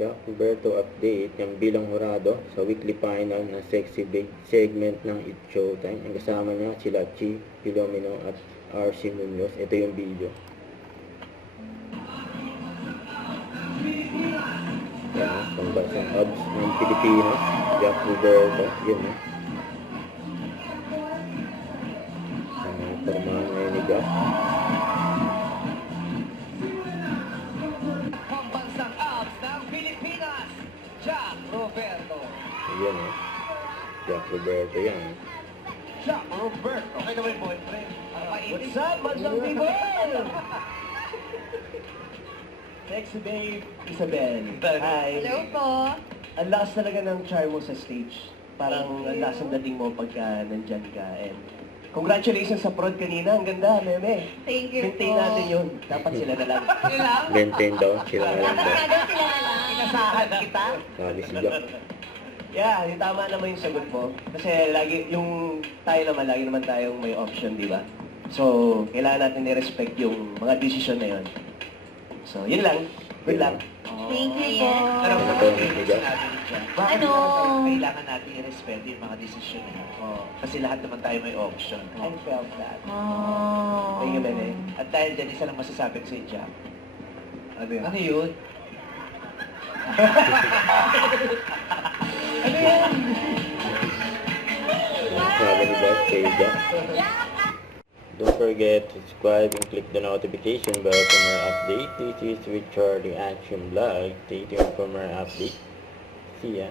Jack Roberto update yung bilang hurado sa weekly final ng Sexy Big segment ng It's Showtime. Ang kasama niya sila Chi Filomeno at RC Munoz. Ito yung video. Yan, pambansang abs ng Pilipinas. Jack Roberto. Yun eh. Pormahan ngayon ni Jack. Pambansang abs ng Pilipinas, Jack Roberto. Ayan eh. Jack Roberto yan. Jack Roberto. Okay na ba yung boyfriend? What's up, Mandang people? Sexy babe, Isabel. Hi. Hello po. Ang lakas talaga ng charm mo sa stage. Parang ang lakas ng dating mo pagka nandyan ka. And congratulations sa prod kanina. Ang ganda, meme. Thank you Maintain po. natin yun. Dapat sila na lang. Sila? Maintain daw. Sila na lang daw. Dapat sila na lang. Inasahan kita. Sabi si Jack. Yeah, yung tama naman yung sagot mo. Kasi lagi, yung tayo naman, lagi naman tayong may option, di ba? So, kailangan natin i-respect yung mga decision na yun. So, yun lang. Good luck. Thank you po. Pero Ito kapag yung yung Jack. sinabi ni Jack, Ano? kailangan natin i-respect yung mga desisyon niya. Kasi lahat naman tayo may option. I felt that. Oh. Thank you, Bene. At dahil dyan, isa lang masasabi ko sa Jack. Ano yun? Ano yun? Sabi ni Boss kay Jack. Don't forget to subscribe and click the notification bell for more updates. This is Richard the Action Vlog. Stay tuned for more updates. See ya.